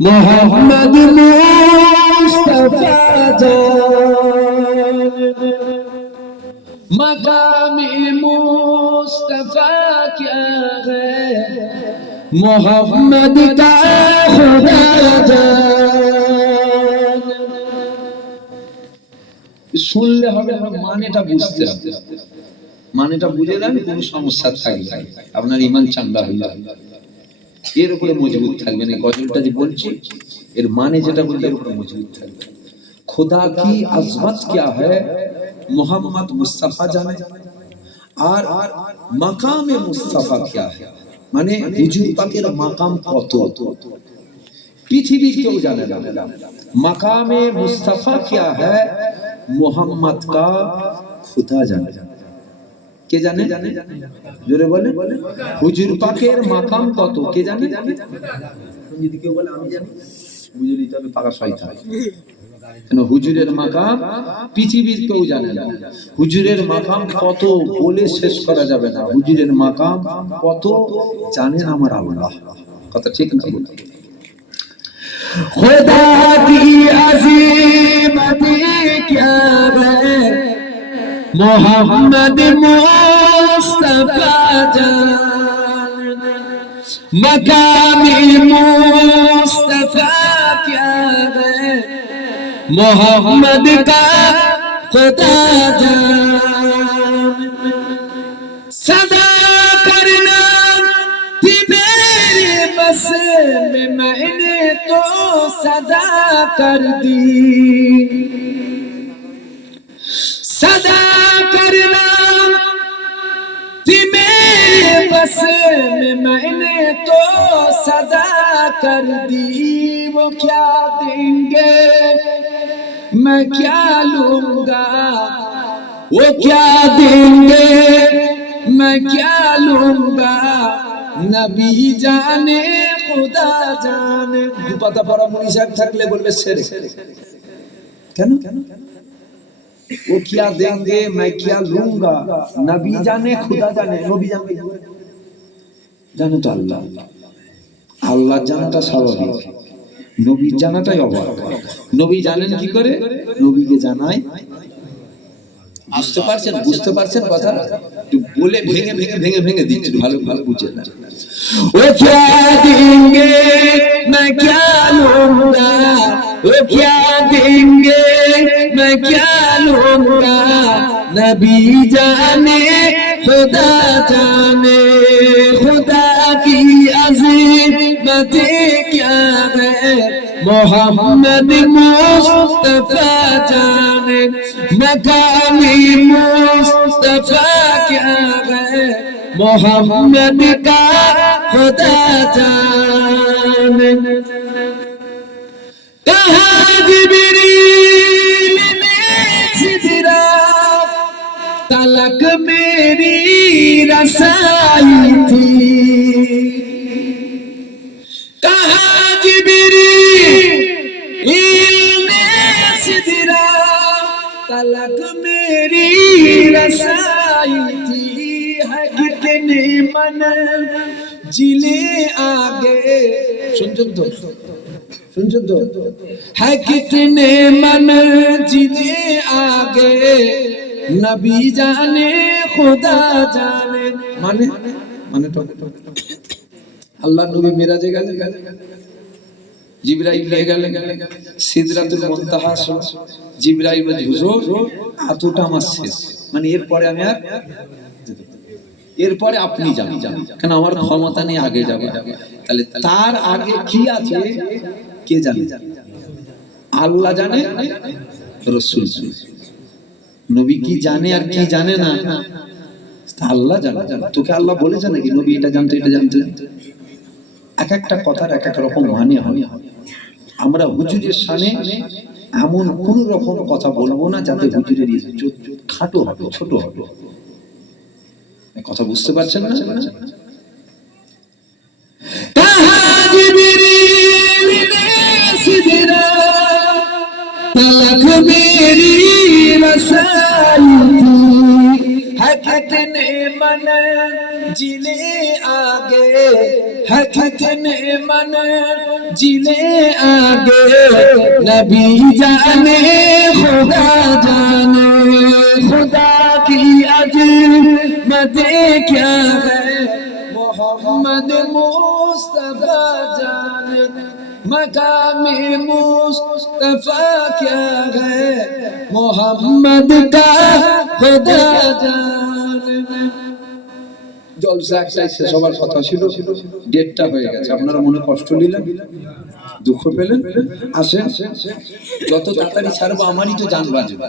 মোহাম্মদ মুস্তফা জান মকামি মুস্তফা ক্যা হে মোহাম্মদ কা খুদা জান শুনলে হবে মানেটা বুঝতে হবে মানেটা বুঝে নেন কোনো সমস্যা থাকবে না। আপনার ইমান চাঙ্গা হয়ে যাবে এর উপরে মজবুত থাকবেন এই গজলটা যে বলছি এর মানে যেটা বললে এর উপরে মজবুত থাকবে खुदा की अजमत क्या है मोहम्मद मुस्तफा जाने আর মাকামে মুস্তাফা क्या है মানে হুজুর পাকের মাকাম কত পৃথিবীর কেউ জানে না মাকামে মুস্তাফা क्या है মোহাম্মদ का খুদা জানে কে জানে? জোরে বলে। হুজুর পাকের মাকাম কত? কে জানে? যদি কেউ বলে আমি জানি। পাকা শয়তান। হুজুরের মাকাম পৃথিবীর কেউ জানে না। হুজুরের মাকাম কত বলে শেষ করা যাবে না। হুজুরের মাকাম কত জানেন আমার আল্লাহ। কথা ঠিক না বলতে? मोहम्मद मुस्तफा जान मकाम मुस्तफा क्या है मोहम्मद का खुदा जान सदा करना थी मेरे बस में मैंने तो सदा कर दी सदा करना थी मेरे बस में मैंने तो सदा कर दी वो क्या देंगे मैं क्या लूंगा वो क्या देंगे मैं क्या लूंगा নবী জানে খোদা জানে দুপাতা পড়া মুনি সাহেব থাকলে বলবে সেরে কেন কেন वो क्या देंगे मैं क्या लूंगा नबी जाने खुदा जाने নবী জানবে কি করে? জানো তো আল্লাহ আল্লাহ জানাটা স্বাভাবিক নবী জানাটাই অবাক নবী জানেন কি করে নবীকে জানায় বুঝতে পারছেন বুঝতে পারছেন কথা একটু বলে ভেঙে ভেঙে ভেঙে ভেঙে দিচ্ছি ভালো ভালো বুঝে না ও क्या देंगे मैं क्या लूंगा वो क्या देंगे मैं क्या लूंगा नबी जाने खुदा जाने खुदा की अजीमत क्या है मोहम्मद मुस्तफा जाने मकामी मुस्तफा क्या है मोहम्मद का खुदा जाने कहा जिब्रील तलक मेरी रसाई थी है कितने मन जिले आगे শুনছেন তো শুনছেন তো है कितने मन जिले आगे নবী জানে খোদা জানে মানে মানে তো আল্লাহ নবী মেরাজে গেলে জিবরাইল নিয়ে গেলেন। সিদরাতুল মুনতাহা। জিবরাইল বলে, হুজুর এতটা আমার শেষ। মানে এরপরে আমি আর। এরপরে আপনি যান কেন আমার ক্ষমতা নেই আগে যাবে? তাহলে তার আগে কি আছে? কে জানে? আল্লাহ জানে, রসুল নবী কি জানে আর কি জানে না? আল্লাহ জানে। তোকে আল্লাহ বলেছে নাকি? নবী এটা জানতো এটা জানতো। এক একটা কথার এক এক রকম মানে হয়। আমরা হুজুরের সামনে এমন কোন রকম কথা বলবো না যাতে হুজুরের ইজ্জত খাটো হবে ছোট হবে এ কথা বুঝতে পারছেন না कहा जिब्रील ने सिदरा तलक मेरी रसाई थी है कितने मन जिले आगे है कितने मन जिले आगे नबी जाने खुदा जाने खुदा की अजमत क्या है मोहम्मद मुस्तफा जाने मकाम मुस्तफा क्या है मोहम्मद का खुदा जाने জলসা একটা শেষ হবার কথা ছিল। ডেটটা হয়ে গেছে। আপনারা মনে কষ্ট নিলেন, দুঃখ পেলেন, আসেন। যত তাড়াতাড়ি ছাড়বো, আমারই তো জান বাঁচবে